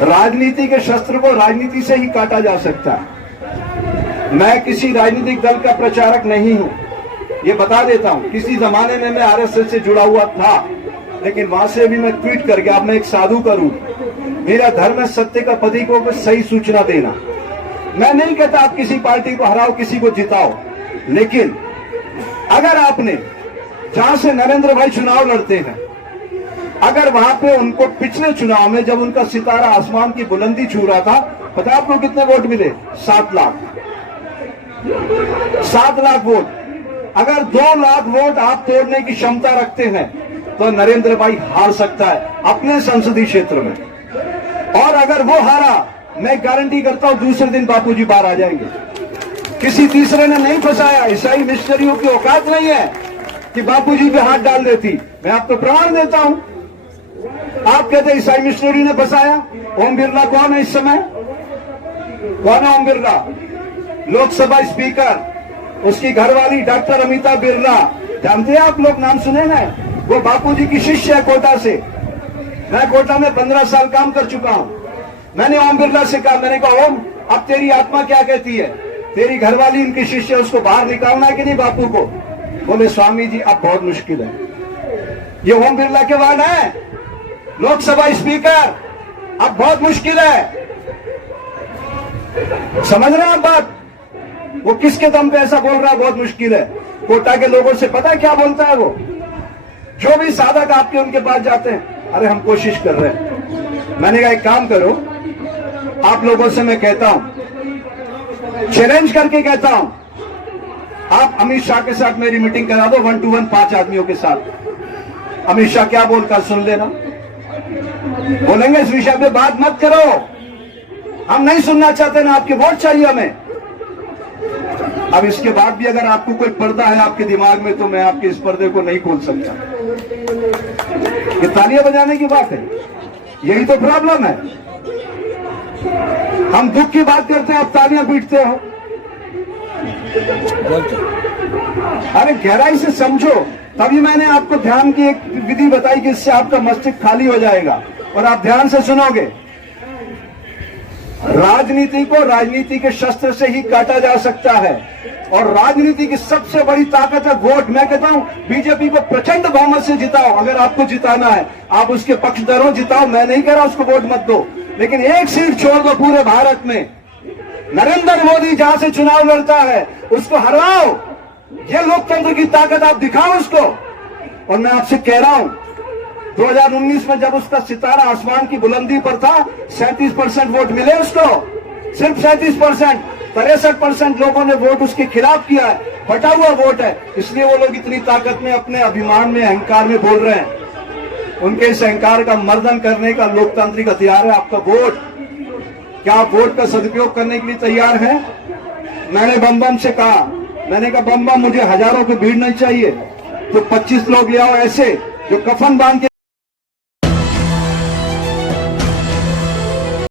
राजनीति के शस्त्र को राजनीति से ही काटा जा सकता है। मैं किसी राजनीतिक दल का प्रचारक नहीं हूं, ये बता देता हूं। किसी जमाने में मैं आरएसएस से जुड़ा हुआ था, लेकिन वहां से भी मैं ट्वीट करके अब मैं एक साधु का रूप, मेरा धर्म है सत्य का प्रतीकों को सही सूचना देना। मैं नहीं कहता आप किसी पार्टी को हराओ, किसी को जिताओ, लेकिन अगर आपने जहां से नरेंद्र भाई चुनाव लड़ते हैं, अगर वहां पे उनको पिछले चुनाव में जब उनका सितारा आसमान की बुलंदी छू रहा था, पता है आपको कितने वोट मिले? 7 लाख। 7 लाख वोट। अगर 2 लाख वोट आप तोड़ने की क्षमता रखते हैं तो नरेंद्र भाई हार सकता है अपने संसदीय क्षेत्र में। और अगर वो हारा, मैं गारंटी करता हूं दूसरे दिन बापूजी बाहर आ जाएंगे। किसी तीसरे ने नहीं फंसाया। ईसाई मिशनरियों की औकात नहीं है कि बापूजी पे हाथ डाल देती। मैं आपको प्रमाण देता हूं। आप कहते ईसाई मिशनरी ने फंसाया। ओम बिरला कौन है इस समय? कौन है ओम बिरला? लोकसभा स्पीकर, उसकी घरवाली डॉक्टर अमिता बिरला, जानते हैं आप लोग? नाम सुने ना? वो बापूजी की शिष्य है कोटा से। मैं कोटा में 15 साल काम कर चुका हूं। मैंने ओम बिरला से कहा, मैंने कहा ओम, अब तेरी आत्मा क्या कहती है? तेरी घरवाली इनकी शिष्य, उसको बाहर निकालना है कि नहीं बापू को? बोले स्वामी जी अब बहुत मुश्किल है। ये ओम बिरला के वर्ड है, लोकसभा स्पीकर, अब बहुत मुश्किल है। समझ रहे हैं आप बात? वो किसके दम पे ऐसा बोल रहा है बहुत मुश्किल है? कोटा के लोगों से पता है क्या बोलता है वो? जो भी साधक आपके उनके पास जाते हैं, अरे हम कोशिश कर रहे हैं। मैंने कहा एक काम करो, आप लोगों से मैं कहता हूं, चैलेंज करके कहता हूं, आप अमित शाह के साथ मेरी मीटिंग करा दो 1 to 1 5 आदमियों के साथ। अमित शाह क्या बोलता सुन लेना। बोलेंगे इस विषय पे बात मत करो, हम नहीं सुनना चाहते ना, आपके वोट चाहिए हमें। अब इसके बाद भी अगर आपको कोई पर्दा है आपके दिमाग में, तो मैं आपके इस पर्दे को नहीं खोल सकता। ये तालियां बजाने की बात है, यही तो प्रॉब्लम है। हम दुख की बात करते हैं, आप तालियां पीटते हो। अरे गहराई से समझो, तभी मैंने आपको ध्यान की एक विधि बताई कि इससे आपका मस्तिष्क खाली हो जाएगा और आप ध्यान से सुनोगे। राजनीति को राजनीति के शस्त्र से ही काटा जा सकता है, और राजनीति की सबसे बड़ी ताकत है वोट। मैं कहता हूं बीजेपी को प्रचंड बहुमत से जिताओ। अगर आपको जिताना है, आप उसके पक्षधरों जिताओ, मैं नहीं कह रहा उसको वोट मत दो, लेकिन एक सीट छोड़ दो पूरे भारत में। नरेंद्र मोदी जहां से चुनाव लड़ता है उसको हरवाओ। ये लोकतंत्र की ताकत आप दिखाओ उसको। और मैं आपसे कह रहा हूं, 2019 में जब उसका सितारा आसमान की बुलंदी पर था, 37% वोट मिले उसको, सिर्फ 37%। 63% लोगों ने वोट उसके खिलाफ किया है, बटा हुआ वोट है। इसलिए वो लोग इतनी ताकत में, अपने अभिमान में, अहंकार में बोल रहे हैं। उनके इस अहंकार का मर्दन करने का लोकतांत्रिक हथियार है आपका वोट। क्या आप वोट का सदुपयोग करने के लिए तैयार हैं? मैंने बम बम से कहा, मैंने कहा बम बम मुझे हजारों की भीड़ नहीं चाहिए, तो 25 लोग ले आओ ऐसे जो कफन बांध के